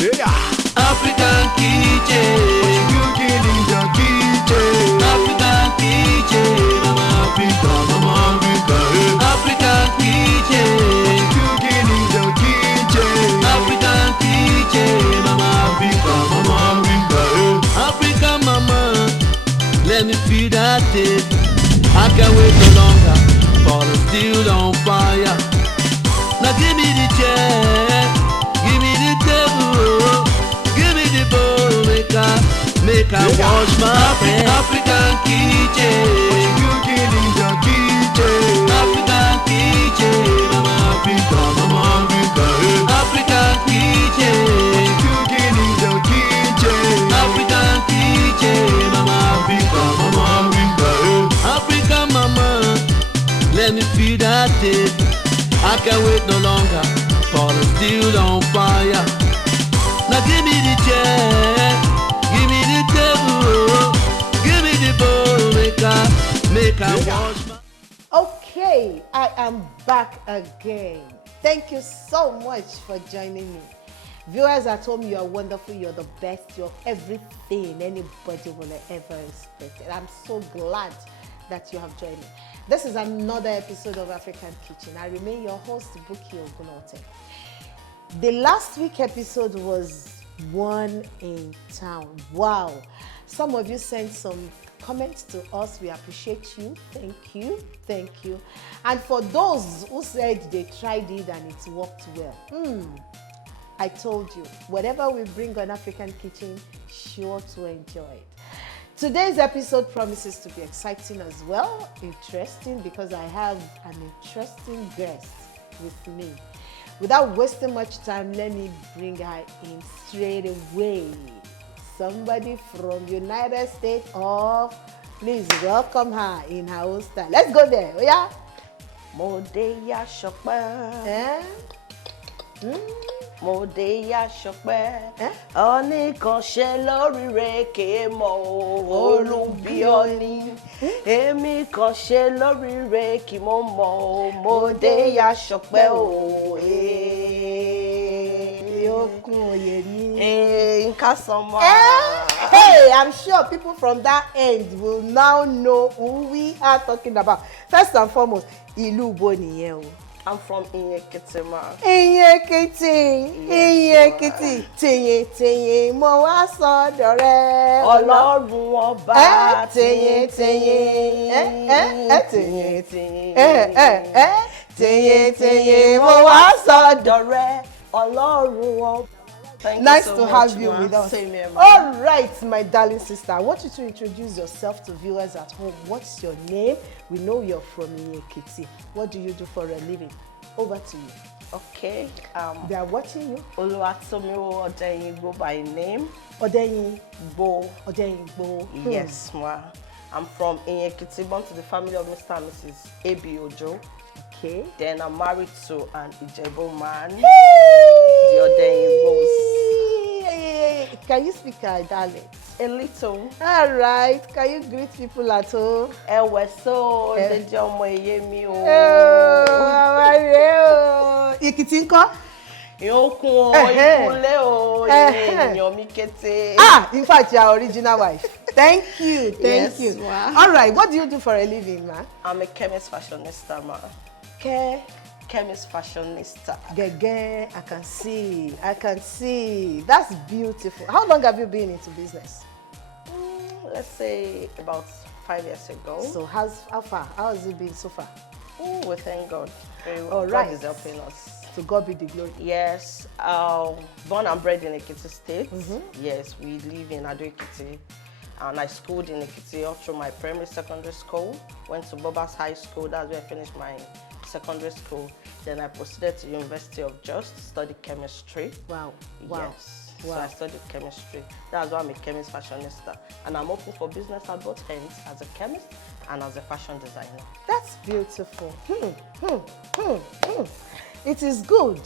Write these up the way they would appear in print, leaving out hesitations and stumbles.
African kitchen. What you cooking in your kitchen? African kitchen. Mama Africa, Mama Africa. African kitchen. What you cooking in your kitchen? African kitchen. Mama Africa, Mama Africa. African mama, let me feel that taste. I can't wait no longer for the steel on fire. Now give me the chair, give me the table, give me the bowl, make I wash my hands. African kitchen, what you cooking in your kitchen? African kitchen, Mama Africa, Mama Africa. African kitchen, what you cooking in your kitchen? African kitchen, Mama Africa, Mama Africa. African mama, let me feel that taste. I can't wait no longer for the steel on fire. Now give me the chair, give me the table, give me the bowl, make I wash my... Okay, I am back again. Thank you so much for joining me. Viewers at home, you are wonderful, you're the best, you're everything anybody will ever expect. And I'm so glad that you have joined me. This is another episode of African Kitchen. I remain your host, Buki Ogunote. The last week episode was one in town. Wow. Some of you sent some comments to us. We appreciate you. Thank you. Thank you. And for those who said they tried it and it worked well, I told you, whatever we bring on African Kitchen, sure to enjoy it. Today's episode promises to be exciting as well, interesting, because I have an interesting guest with me. Without wasting much time, let me bring her in straight away. Somebody from United States of, please welcome her in her own style. Let's go there, yeah? Modeya Shokpe. Eh? Modeya Shokpe. Oni kan ṣe lórí reke mo Olúbíọ́ní. Èmi kan ṣe lórí reke mo mo Modeya Shokpe o. Hey, I'm sure people from that end will now know who we are talking about. First and foremost, Ìlú bo nìyẹn o. I'm from Iyekiti, ma. Iyekiti, tẹ̀yìn mo wá sọ́dọ̀ rẹ. Ọlọ́run ọba tẹ̀yìn. Tẹ̀yìn mo wá sọ́dọ̀ rẹ. Ọlọ́run ọba. Nice to have you with us. Same here, ma. All right, my darling sister. I want you to introduce yourself to viewers at home. What's your name? We know you're from Iyekiti. What do you do for a living? Over to you. Okay. They are watching you. Oluwatomiwo Odeyingbo by name. Odeyingbo. Yes, ma. I'm from Iyekiti, born to the family of Mr. and Mrs. A.B. Ojo. Okay. Then I'm married to an Ijebu man. Hey! The Odeyingbos. Can you speak our dialect? A little. All right. Can you greet people at home? So Deji ọmọ Eyemi o. How are you? Ikiti ńkọ́? Ìyókùn o, ìkúnlẹ̀ o, èèyàn mi kété. In fact, you are original wife. Thank you. Yes, you. ma. All right. What do you do for a living, ma? I'm a chemist fashionista, ma. Chemist fashionista. Gege, I can see. That's beautiful. How long have you been into business? Let's say about 5 years ago. So how far? How has it been so far? We thank God. Very well. All right. God is helping us. To God be the glory. Yes. Born and bred in Ekiti State. Yes, we live in Ado Ekiti. And I schooled in Ekiti all through my primary, secondary school. Went to Bobas High School. That's where I finished my secondary school. Then I proceeded to University of Just, studied chemistry. Wow. Yes. Wow. So I studied chemistry. That's why I'm a chemist fashionista. And I'm open for business at both ends, as a chemist and as a fashion designer. That's beautiful. It is good.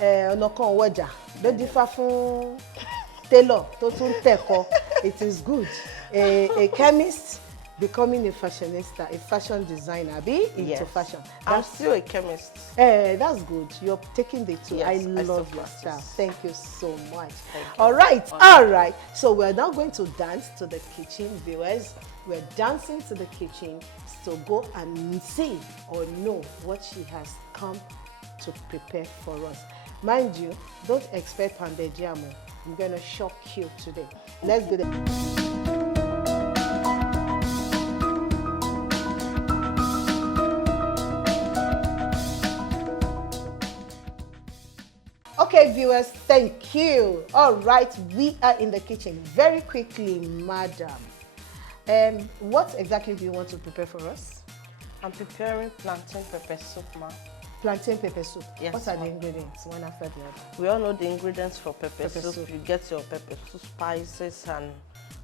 Ọ̀nà kan wọjà ló dífá fún tailor tó tún tẹ̀kọ́. It is good. A chemist becoming a fashionista, a fashion designer, be into Yes. fashion. I'm still a chemist. That's good. You're taking the two. Yes, I I still love your practice. style. Thank you so much. Thank you. All right, all right. So we're now going to dance to the kitchen, viewers. We're dancing to the kitchen to go and see or know what she has come to prepare for us. Mind you, don't expect pounded jam. I'm going to shock you today. Let's do that. Okay, viewers, thank you. All right, we are in the kitchen. Very quickly, madam. What exactly do you want to prepare for us? I'm preparing plantain pepper soup, ma. Plantain pepper soup. Yes, What are the ma'am. ingredients, one after the other? We all know the ingredients for pepper Pepper soup. soup. You get your pepper soup spices and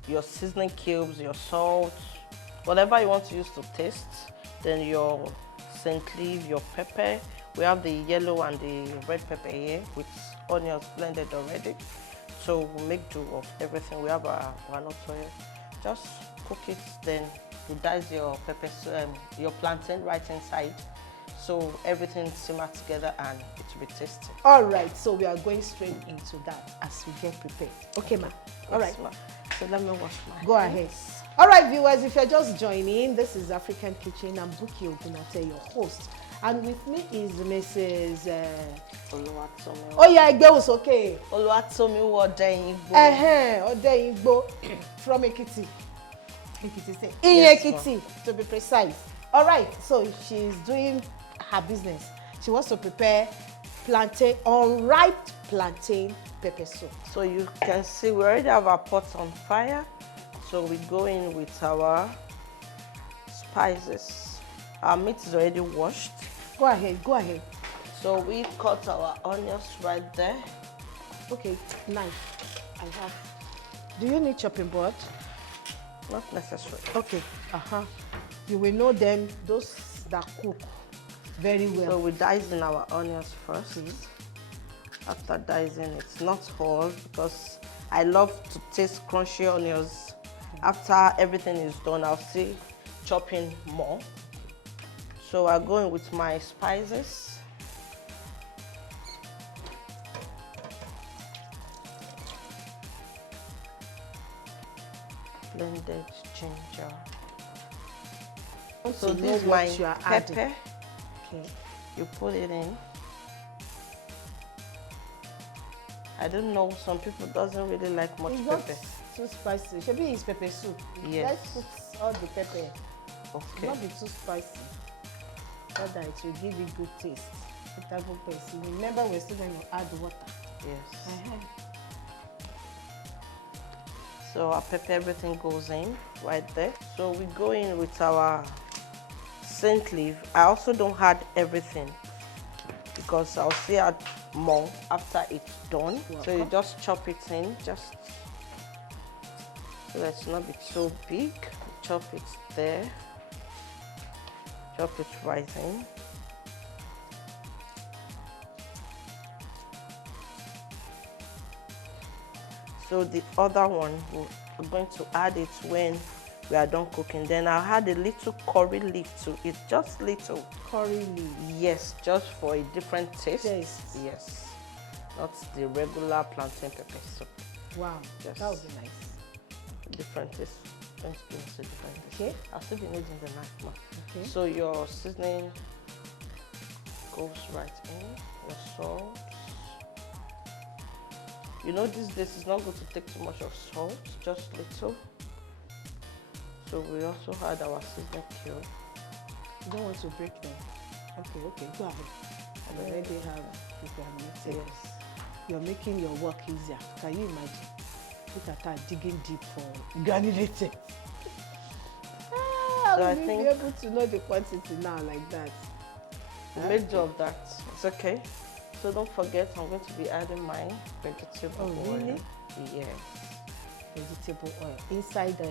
your seasoning cubes, your salt, whatever you want to use to taste. Then your scent leaf, your pepper. We have the yellow and the red pepper here with onions blended already. So we make do of everything. We have our walnut oil. Just cook it, then you dice your pepper, your plantain right inside. So everything simmer together and it will be tasty. All right, so we are going straight into that as we get prepared. Okay, ma. All right, Yes, ma. So let me wash my go ahead. All right, viewers, if you're just joining, this is African Kitchen. I'm Buki Ogunate, your host. And with me is Mrs. Oluwatomi. Oh, yeah, girls, okay. Oluwatomi Ode 22Nd. Ode Igbo from Ekiti. Ekiti State. In Yes, Ekiti, to be precise. All right, so she's doing her business. She wants to prepare plantain, unripe plantain pepper soup. So you can see we already have our pot on fire. So we go in with our spices. Our meat is already washed. Go ahead, go ahead. So we cut our onions right there. Okay, knife. I have. Do you need chopping board? Not necessary. Okay. You will know them, those that cook very well. So we dice in our onions first. After dicing, it's not whole because I love to taste crunchy onions. After everything is done, I'll still chop in more. So I go in with my spices. Blended ginger. So this is my pepper. Okay. You put it in. I don't know, some people doesn't really like much It's not pepper. too spicy. Maybe it's pepper soup. Yes. Let's put all the pepper. Okay. Not be too spicy. So that it will give it good taste. Good taste. Remember, we're still going to add water. Yes. So our pepper, everything goes in right there. So we go in with our scent leaf. I also don't add everything because I'll still add more after it's done. So you just chop it in, just so that it's not be so big. Chop it there. Chop it right in. So the other one, we're going to add it when we are done cooking. Then I'll add a little curry leaf to it, just little. Curry leaf. Yes, just for a different taste. Taste. Yes, not the regular plantain pepper soup. Wow, Yes. that would be nice. Different taste. Going to give us a different taste. Okay. I'll still be needing the knife now. Okay. So your seasoning goes right in, your salt. You know these days it's not good to take too much of salt, just little. So we also add our seasoning cube. You don't want to break them. Okay, go ahead. I already have prepared. Yes. You're making your work easier. Can you imagine? Look at her digging deep for granulated. So I Will you think- be able to know the quantity now like that? We made do of that. It's okay. So don't forget, I'm going to be adding my vegetable oil. Really? Yes. Vegetable oil inside the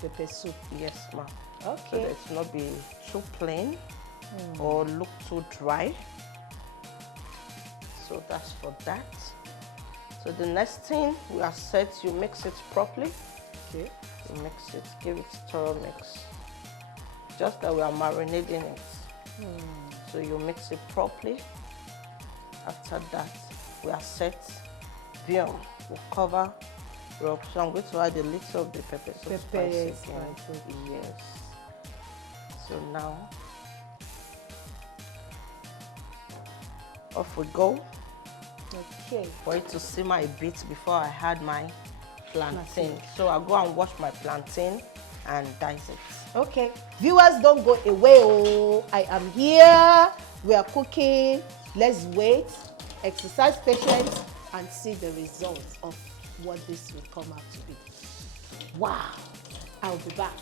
pepper soup. Yes, ma'am. So Okay. that it will not be too plain or look too dry. So that's for that. So the next thing we are set, you mix it properly. Okay. You mix it, give it a thorough mix. just that we are marinating it. So you mix it properly. After that, we are set. Boom. We'll cover. Rub. So I'm going to add a little of the pepper spice again. Yes. So now, off we go. Okay. For it to simmer a bit before I add my plantain. So I'll go and wash my plantain and dice it. Okay. Viewers, don't go away. Oh, I am here. We are cooking. Let's wait, exercise patience, and see the results of what this will come out to be. Wow. I'll be back.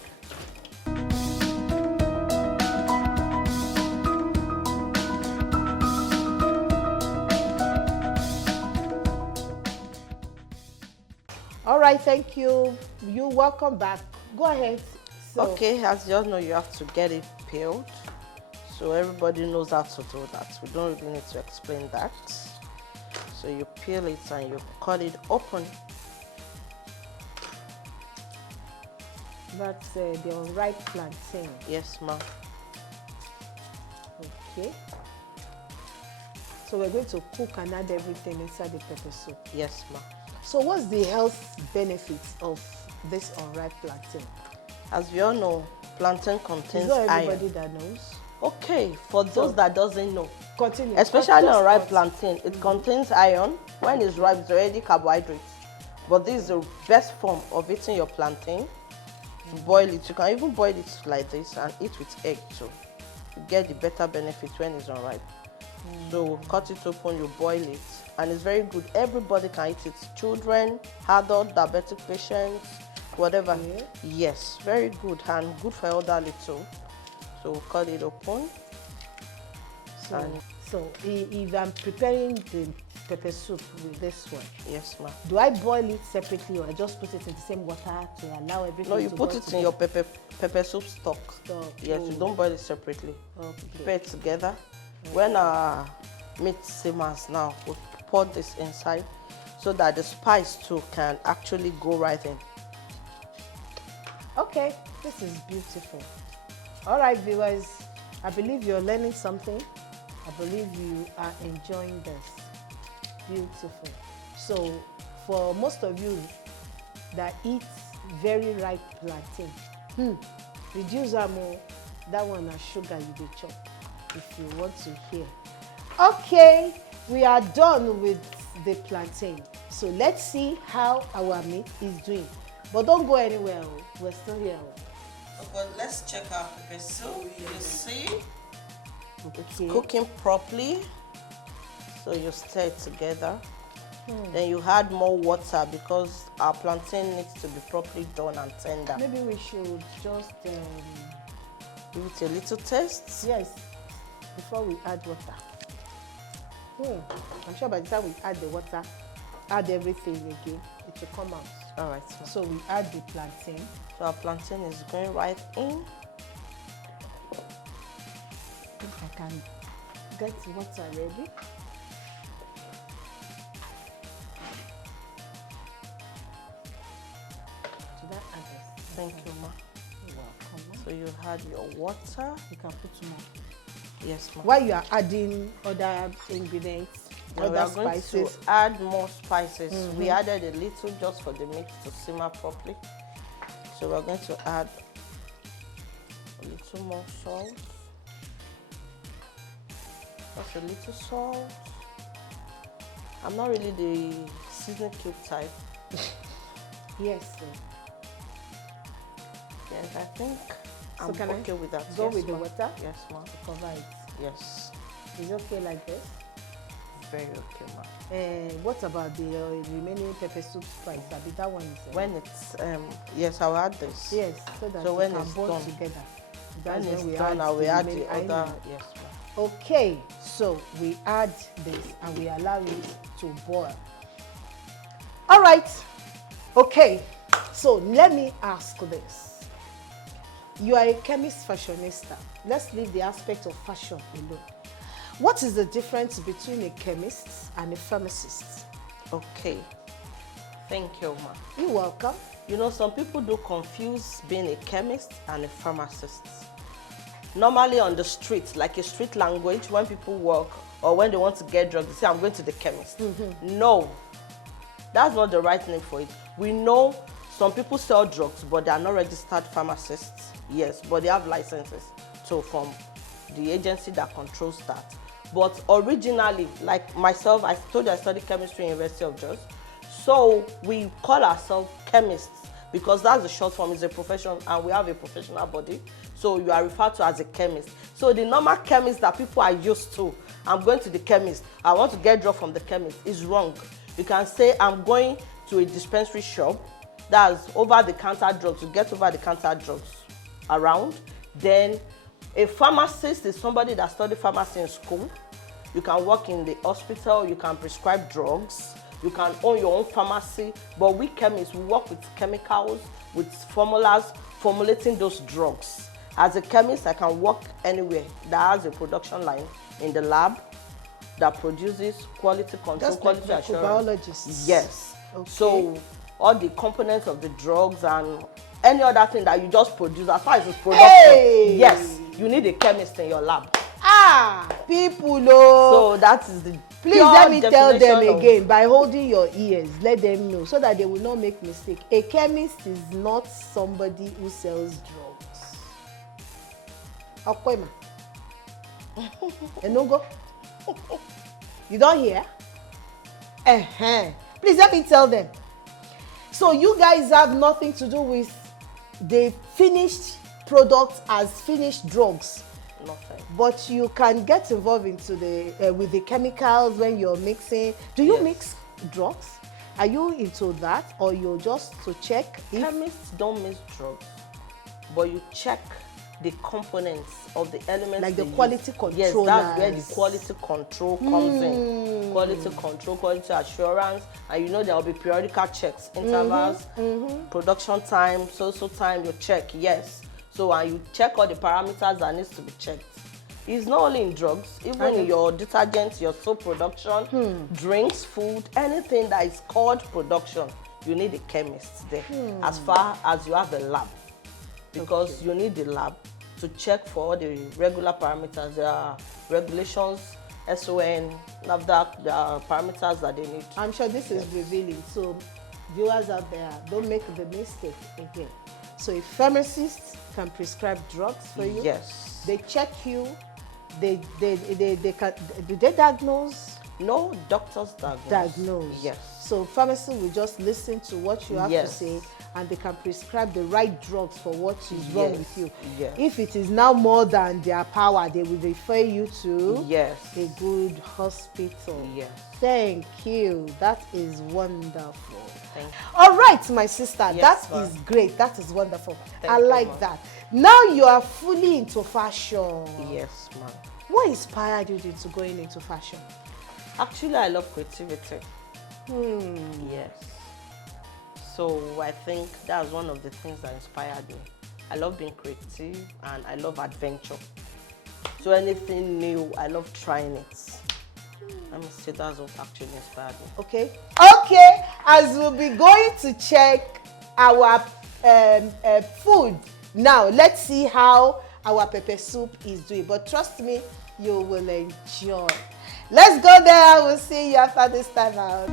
All right, thank you. You're welcome back. Go ahead. So, Okay, as you all know, you have to get it peeled. So everybody knows how to do that. We don't really need to explain that. So you peel it and you cut it open. that's the unripe plantain. Yes, ma'am. Okay. So we're going to cook and add everything inside the pepper soup. Yes, ma'am. So what's the health benefits of this unripe plantain? As we all know, plantain It's contains not iron. everybody that knows. Okay, for those that doesn't know, Continue. especially Just unripe cut. plantain, it contains iron. When it's ripe, it's already carbohydrates. But this is the best form of eating your plantain. To boil it, you can even boil it like this and eat with egg too. You get the better benefit when it's unripe. So cut it open, you boil it, and it's very good. Everybody can eat it. Children, adult, diabetic patients, whatever. Yeah. Yes, very good and good for elderly too. So we'll cut it open. So if I'm preparing the pepper soup with this one, Yes, ma'am. do I boil it separately or I just put it in the same water to allow everything No, you to put boil it in your pepper soup stock. Stock. Yes, you don't boil it separately. Okay. Prepare it together. When our meat simmers now, we'll pour this inside so that the spice too can actually go right in. Okay, this is beautiful. All right, viewers, I believe you're learning something. I believe you are enjoying this. Beautiful. So, for most of you that eat very ripe plantain, reduce ammo. That one is sugar you dey chop if you want to hear. Okay, we are done with the plantain. So let's see how our meat is doing. But don't go anywhere. We're still here. But let's check our pepper soup. You see, Okay. cooking properly. So you stir it together. Then you add more water because our plantain needs to be properly done and tender. Maybe we should just Give it a little taste. yes, before we add water. I'm sure by the time we add the water, add everything again, it will come out. All right. So we add the plantain. So our plantain is going right in. If I can get water ready. Should I add this? Thank you, ma. You're welcome, ma. So you add your water. You can put more. Yes, ma. While you are adding other ingredients, Then we other are going spices. to add more spices. We added a little just for the meat to simmer properly. So we're going to add a little more salt. Just a little salt. I'm not really the seasoning cube type. Yes. Sir. Yes, I think So I'm can I okay with that. go Yes, with the ma. water? Yes, ma. To cover it. Yes. Is it okay like this? Very okay, ma. What about the remaining pepper soup spice? I mean, that one is. When it's yes, I'll add this. yes, so that So it when can it's bond done. together. When That's it's we done, I will add the remaining- I other. know. Yes, ma. Okay, so we add this and we allow it to boil. All right. Okay, so let me ask this. You are a chemist fashionista. Let's leave the aspect of fashion alone. What is the difference between a chemist and a pharmacist? Okay. Thank you, ma. You're welcome. You know, some people do confuse being a chemist and a pharmacist. Normally on the street, like a street language, when people walk or when they want to get drugs, they say, I'm going to the chemist. No, that's not the right name for it. We know some people sell drugs, but they are not registered pharmacists. Yes, but they have licenses. So from the agency that controls that. But originally, like myself, I told you I studied chemistry at University of Jos. So we call ourselves chemists because that's the short form, is a profession, and we have a professional body. So you are referred to as a chemist. So the normal chemist that people are used to, I'm going to the chemist, I want to get drug from the chemist, is wrong. You can say I'm going to a dispensary shop, that's over-the-counter drugs, to get over-the-counter drugs around. Then a pharmacist is somebody that studied pharmacy in school. You can work in the hospital, you can prescribe drugs, you can own your own pharmacy, but we chemists, we work with chemicals, with formulas, formulating those drugs. As a chemist, I can work anywhere that has a production line in the lab that produces quality control, Just quality like assurance. biologists. Yes. Okay. So all the components of the drugs and any other thing that you just produce, as far as it's production, Hey! yes, you need a chemist in your lab. Ah, people, oh. So that is the Please let me tell them definition of- again by holding your ears. Let them know so that they will not make mistake. A chemist is not somebody who sells drugs. Okwema. Enogo. You don't hear? Please let me tell them. So you guys have nothing to do with the finished product as finished drugs. Nothing. But you can get involved into the with the chemicals when you're mixing. Do you Yes. mix drugs? Are you into that, or you're just to check if Chemists don't mix drugs, but you check the components of the elements. Like the they quality use. Yes, that's where the controllers. quality control comes in. Quality control, quality assurance, and you know there will be periodical checks, intervals, production time, so time. You check, yes. So and you check all the parameters that needs to be checked. It's not only in drugs, even in your detergents, your soap production, drinks, food, anything that is called production, you need a chemist there. As far as you have a lab, because you need the lab to check for all the regular parameters. There are regulations, SON, NAFDAC, there are parameters that they need. I'm sure this is revealing. So viewers out there, don't make the mistake again. So a pharmacist can prescribe drugs for you. Yes. They check you. They can, do they diagnose? No doctors diagnose. Yes. So pharmacy will just listen to what you have to Yes. say, and they can prescribe the right drugs for what is wrong Yes. with you. Yes. If it is now more than their power, they will refer you to Yes. a good hospital. Yes. Thank you. That is wonderful. Thank you. All right, my sister, Yes, that ma'am. is great. That is wonderful. Thank I you, like ma'am. that. Now you are fully into fashion. Yes, ma'am. What inspired you into going into fashion? Actually, I love creativity. Yes. So I think that's one of the things that inspired me. I love being creative and I love adventure. So anything new, I love trying it. Let me say that's what actually inspired me. Okay. Okay. As we'll be going to check our food now, let's see how our pepper soup is doing. But trust me, you will enjoy. Let's go there. We'll see you after this time out.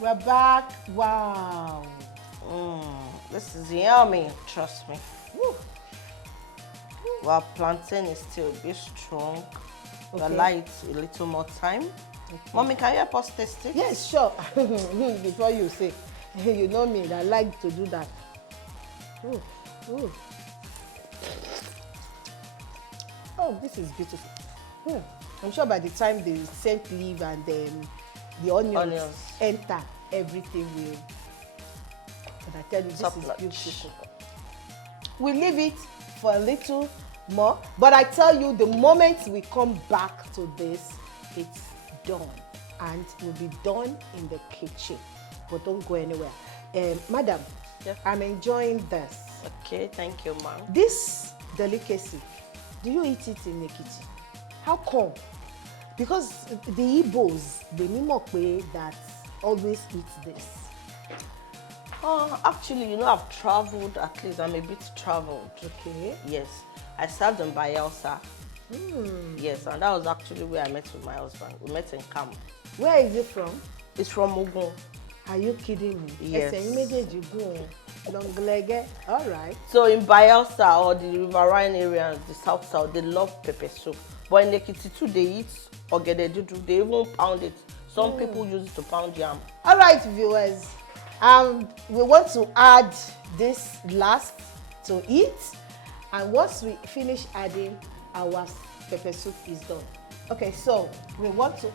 We're back. Wow. This is yummy, trust me. Woo. While plantain is still a bit strong, we Okay. allow it a little more time. Mommy, can you help us taste it? Yes, sure. Before you say, you know me, I like to do that. Ooh, ooh. Oh, this is beautiful. I'm sure by the time the scent leaf and the onions enter, everything will. But I tell you, this Top is notch. beautiful. We leave it for a little more, but I tell you, the moment we come back to this, it's done, and will be done in the kitchen. But don't go anywhere. Madam, Yes. I'm enjoying this. Okay, thank you, ma'am. This delicacy, do you eat it in Ekiti? How come? Because the Igbos, the Nimokwe that always eat this. Actually, you know, I've traveled, at least I'm a bit traveled. Okay. Yes. I served in Bayelsa. Yes, and that was actually where I met with my husband. We met in camp. Where is it from? It's from Ogun. Are you kidding me? Yes. All right. So in Bayelsa or the riverine areas, the south, they love pepper soup. But in Ekiti too, they eat ogede dudu. They even pound it. Some people use it to pound yam. All right, viewers. We want to add this last to it. And once we finish adding, our pepper soup is done. Okay, so we want to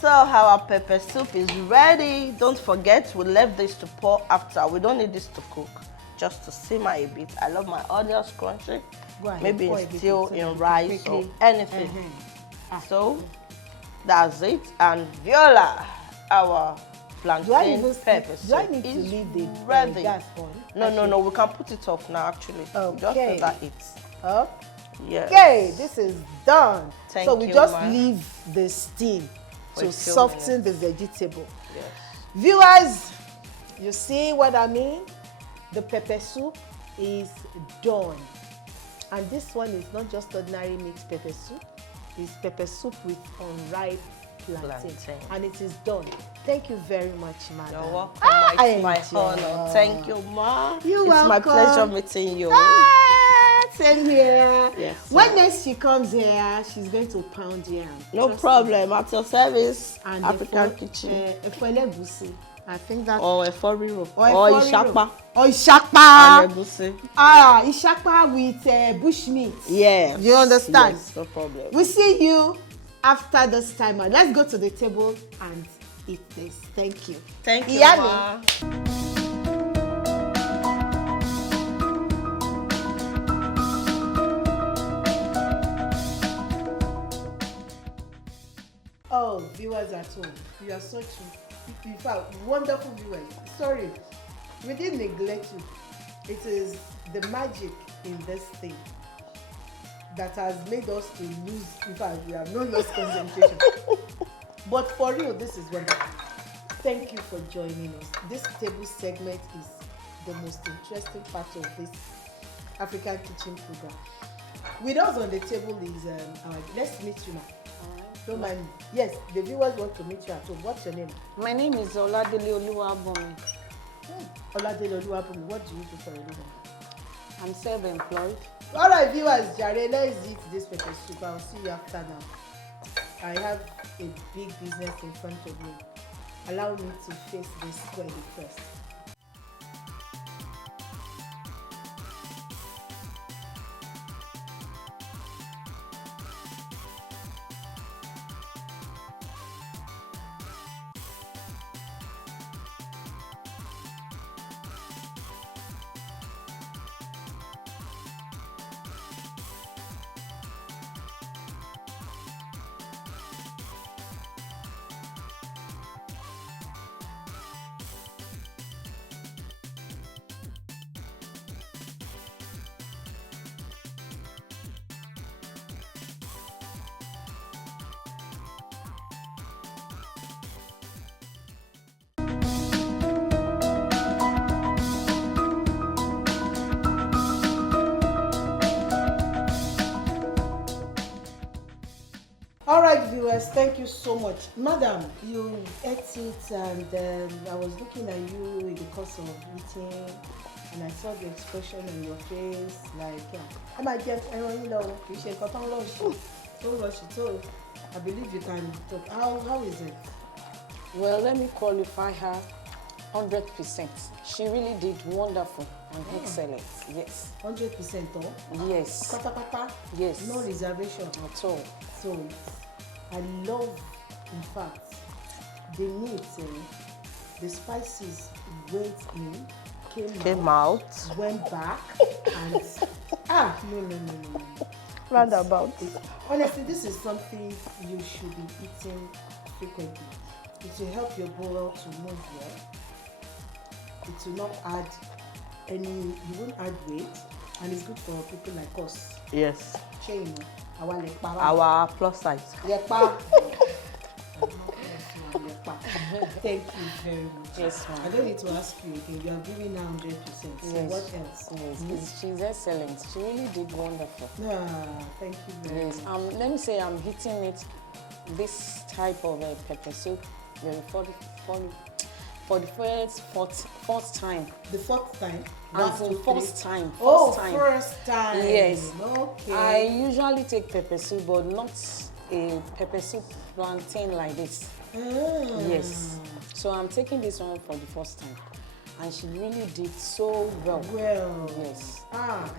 So our pepper soup is ready. Don't forget, we left this to pour after. We don't need this to cook, just to simmer a bit. I love my onions crunchy. Maybe in stew, in rice, or anything. So that's it. And Viola, our plantain pepper soup do I need to is leave the ready. gas on? No, we can put it off now. Actually, just so that it's Yes. Okay, this is done. Thank so we you, just ma. leave the steam For to a few soften minutes. the vegetable. Yes. Viewers, you see what I mean? The pepper soup is done. And this one is not just ordinary mixed pepper soup. It's pepper soup with unripe plantain. And it is done. Thank you very much, madam. You're welcome. I My enjoy. honor. Thank you, ma. You're It's my welcome. pleasure meeting you. Same here. Yes, when next she comes here, she's going to pound yam. No Trust problem. At your service, and African kitchen. Efelegusi. I think that. Or a riro. Or efo ishapa. riro. Or ishapa. And egusi. Ishapa with bush meat. Yes. You understand? Yes, no problem. We see you after this timer. Let's go to the table and eat this. Thank you. Thank you, Iyami. ma. Oh, viewers at home, you are such, in fact, wonderful viewers. Sorry, we didn't neglect you. It is the magic in this thing that has made us to lose, in fact, we have not lost concentration. But for real, this is wonderful. Thank you for joining us. This table segment is the most interesting part of this African kitchen program. With us on the table is let's meet you now. Don't mind me. Yes, the viewers want to meet you at home. What's your name? My name is Oladele Oluwabumi. Oladele Oluwabumi. What do you do for a living? I'm self-employed. All right, viewers, Jare, let's eat this pepper soup. I'll see you after now. I have a big business in front of me. Allow me to face this squarely first. All right, viewers, thank you so much. Madam, you ate it and I was looking at you in the course of eating and I saw the expression on your face like, I might get, you know, I believe you can talk. How is it? Well, let me qualify her 100%. She really did wonderful and excellent. Yes. 100% oh? Yes. Pata. Yes. No reservation At all. So I love, in fact, the meat, the spices went in, came out, went back, and no. Roundabout. Honestly, this is something you should be eating frequently. It will help your bowel to move well. It will not add you won't add weight. And it's good for people like us. Yes. Chain, Our plus size. Lepa. Thank you very much. Yes, ma'am. I don't need to ask you again. You are giving her 100%. So Yes. what else? Yes, she's excellent. She really did wonderful. Thank you very Yes. much. Let me say I'm hitting it. This type of pepper soup, for the fourth time. The fourth time? As in first time. First time. Yes. Okay. I usually take pepper soup, but not a pepper soup plantain like this. Yes. So I'm taking this one for the first time. And she really did so well. Well. Yes.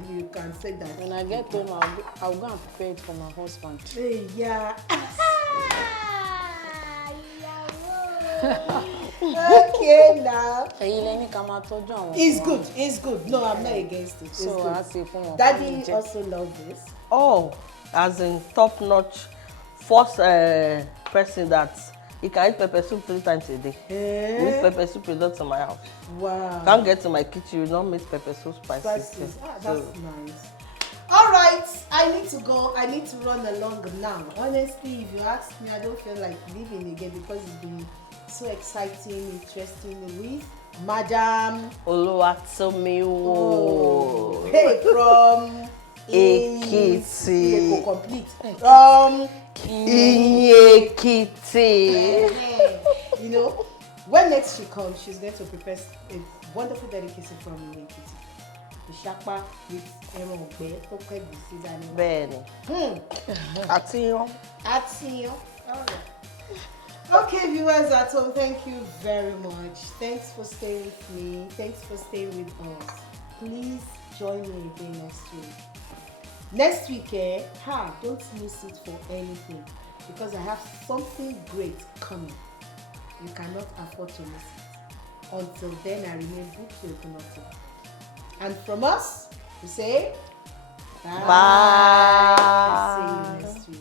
You can say that. When I get home, I'll go and prepare it for my husband. Hey, yeah. Okay, now. It's good. It's good. No, I'm not against it. It's So good. I say for my Daddy also loves this. Oh, as in top-notch, first person that he can eat pepper soup 3 times a day. We eat pepper soup a lot in my house. Wow. Can't get to my kitchen, you don't make pepper soup spicy. Spices. That's So, nice. All right, I need to go. I need to run along now. Honestly, if you ask me, I don't feel like leaving again because it's been so exciting, interesting with Madam Oluwatomiwo. Hey, from Ekiti. Complete. From Ekiti. You know, when next she comes, she's going to prepare a wonderful delicacy from Ekiti. The shakpa with ẹran ọ̀gbẹ́ tó pẹ́ gbèsè dání. Bẹ́ẹ̀ni. Àti yan. All right. Okay, viewers at home, thank you very much. Thanks for staying with me. Thanks for staying with us. Please join me again next week. Next week, don't miss it for anything because I have something great coming. You cannot afford to miss it. Until then, I remain Buki Ogunoto. And from us, we say bye. Bye. See you next week.